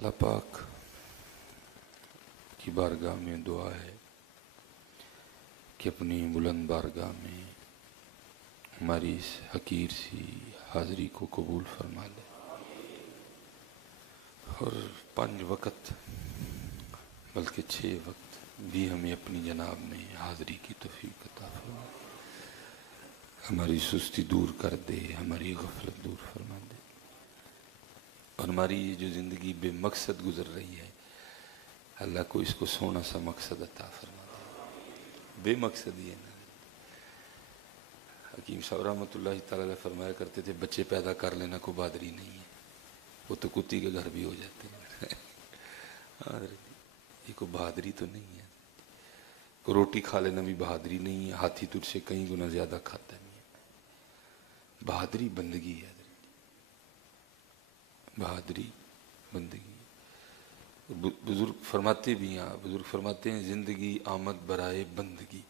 اللہ پاک کی بارگاہ میں دعا ہے کہ اپنی بلند بارگاہ میں ہماری اس حقیر سی حاضری کو قبول فرما لے اور 5 وقت بلکہ 6 وقت بھی ہمیں اپنی جناب میں حاضری کی توفیق عطا فرما، ہماری سستی دور کر دے، ہماری غفلت دور فرما دے، اور ہماری یہ جو زندگی بے مقصد گزر رہی ہے اللہ کو اس کو سونا سا مقصد عطا فرما دے۔ بے مقصد ہی ہے نا۔ حکیم صاحب رحمۃ اللہ تعالی علیہ فرمایا کرتے تھے بچے پیدا کر لینا کوئی بہادری نہیں ہے، وہ تو کتی کے گھر بھی ہو جاتے ہیں۔ یہ کوئی بہادری تو نہیں ہے، کوئی روٹی کھا لینا بھی بہادری نہیں ہے، ہاتھی تجھ سے کئی گنا زیادہ کھاتا نہیں ہے۔ بہادری بندگی ہے، بہادری بندگی۔ بزرگ فرماتے بھی ہیں، بزرگ فرماتے ہیں زندگی آمد برائے بندگی،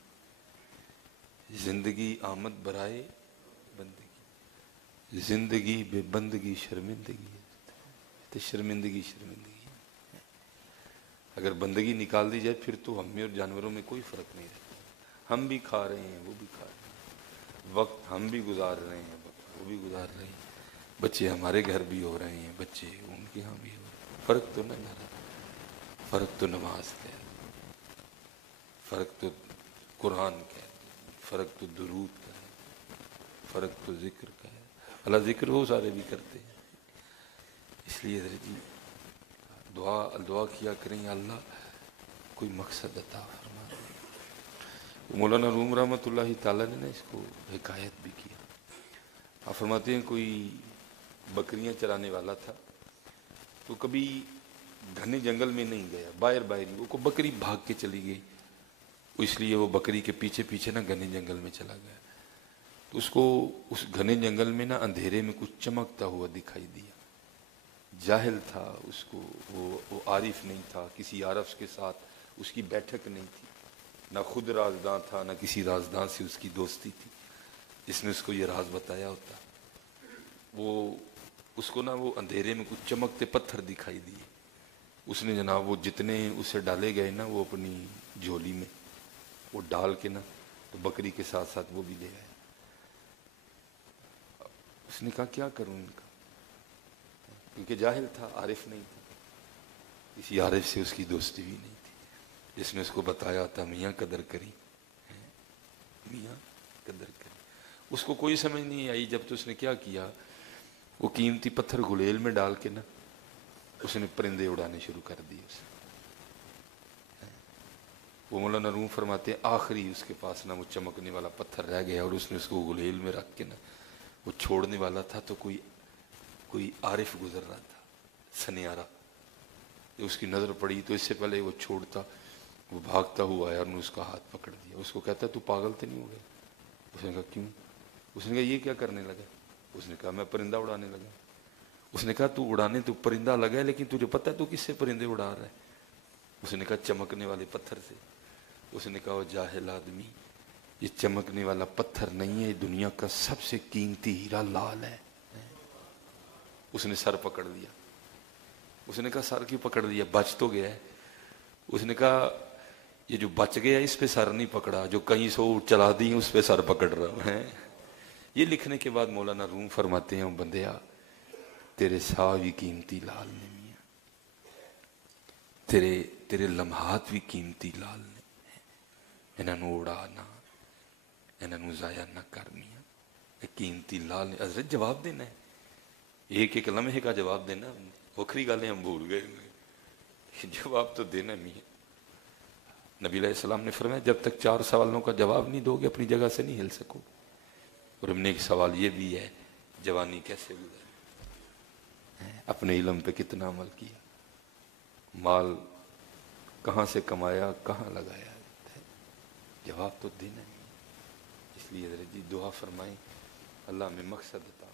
زندگی آمد برائے بندگی، زندگی بے بندگی شرمندگی ہے، تو شرمندگی ہے۔ اگر بندگی نکال دی جائے پھر تو ہم میں اور جانوروں میں کوئی فرق نہیں رہتا۔ ہم بھی کھا رہے ہیں وہ بھی کھا رہے ہیں، وقت ہم بھی گزار رہے ہیں وقت وہ بھی گزار رہے ہیں، بچے ہمارے گھر بھی ہو رہے ہیں بچے ان کے ہاں بھی ہو رہے ہیں۔ فرق تو نہ رہا، فرق تو نماز کا ہے، فرق تو قرآن کا ہے، فرق تو درود کا ہے، فرق تو ذکر کا ہے۔ اللہ ذکر وہ سارے بھی کرتے ہیں، اس لیے جی دعا کیا کریں اللہ کوئی مقصد عطا فرما دے۔ مولانا روم رحمۃ اللہ تعالیٰ نے اس کو حکایت بھی کیا۔ آپ فرماتے ہیں کوئی بکریاں چرانے والا تھا، تو کبھی گھنے جنگل میں نہیں گیا، باہر ہی وہ کو بکری بھاگ کے چلی گئی، اس لیے وہ بکری کے پیچھے پیچھے نا گھنے جنگل میں چلا گیا، تو اس کو اس گھنے جنگل میں نا اندھیرے میں کچھ چمکتا ہوا دکھائی دیا۔ جاہل تھا، اس کو وہ عارف نہیں تھا، کسی عارف کے ساتھ اس کی بیٹھک نہیں تھی، نہ خود رازداں تھا نہ کسی رازداں سے اس کی دوستی تھی جس نے اس کو یہ راز بتایا ہوتا۔ وہ اس کو نا وہ اندھیرے میں کچھ چمکتے پتھر دکھائی دیے، اس نے جناب وہ جتنے اسے ڈالے گئے نا وہ اپنی جھولی میں وہ ڈال کے نا تو بکری کے ساتھ ساتھ وہ بھی لے آیا۔ اس نے کہا کیا کروں ان کا، کیونکہ جاہل تھا، عارف نہیں تھا، کسی عارف سے اس کی دوستی بھی نہیں تھی جس نے اس کو بتایا تھا میاں قدر کری، میاں قدر کری۔ اس کو کوئی سمجھ نہیں آئی، جب تو اس نے کیا کیا، وہ قیمتی پتھر گلیل میں ڈال کے نا اس نے پرندے اڑانے شروع کر دیے۔ وہ مولانا روم فرماتے ہیں آخری اس کے پاس نا وہ چمکنے والا پتھر رہ گیا، اور اس نے اس کو گلیل میں رکھ کے نا وہ چھوڑنے والا تھا، تو کوئی عارف گزر رہا تھا سنیارا، اس کی نظر پڑی تو اس سے پہلے وہ چھوڑتا وہ بھاگتا ہوا آیا اور نے اس کا ہاتھ پکڑ دیا۔ اس کو کہتا تو پاگل تو نہیں ہو گیا؟ اس نے کہا کیوں؟ اس نے کہا یہ کیا کرنے لگا؟ اس نے کہا میں پرندہ اڑانے لگا۔ اس نے کہا تو اڑانے تو پرندہ لگا ہے، لیکن تجھے پتہ ہے تو کس سے پرندے اڑا رہا ہے؟ اس نے کہا چمکنے والے پتھر سے۔ اس نے کہا وہ جاہل آدمی، یہ چمکنے والا پتھر نہیں ہے، یہ دنیا کا سب سے قیمتی ہیرا لال ہے۔ اس نے سر پکڑ لیا۔ اس نے کہا سر کیوں پکڑ لیا، بچ تو گیا ہے؟ اس نے کہا یہ جو بچ گیا اس پہ سر نہیں پکڑا، جو کہیں سو چلا دی اس پہ سر پکڑ رہا ہے۔ یہ لکھنے کے بعد مولانا روم فرماتے ہیں بندیا تیرے سا بھی قیمتی لال نہیں ہے، تیرے لمحات بھی قیمتی لال نہیں ہے، انہوں اڑانا انہوں ضائع نہ کرنی ہے، قیمتی لال نہیں۔ حضرت جواب دینا ہے، ایک لمحے کا جواب دینا، وکری گالیں ہم بھول گئے، جواب تو دینا نہیں ہے۔ نبی علیہ السلام نے فرمایا جب تک 4 سوالوں کا جواب نہیں دو گے اپنی جگہ سے نہیں ہل سکو۔ اور ہم نے ایک سوال یہ بھی ہے جوانی کیسے گزاری، اپنے علم پہ کتنا عمل کیا، مال کہاں سے کمایا کہاں لگایا، جواب تو دینا نہیں۔ اس لیے حضرت جی دعا فرمائیں اللہ میں مقصد عطا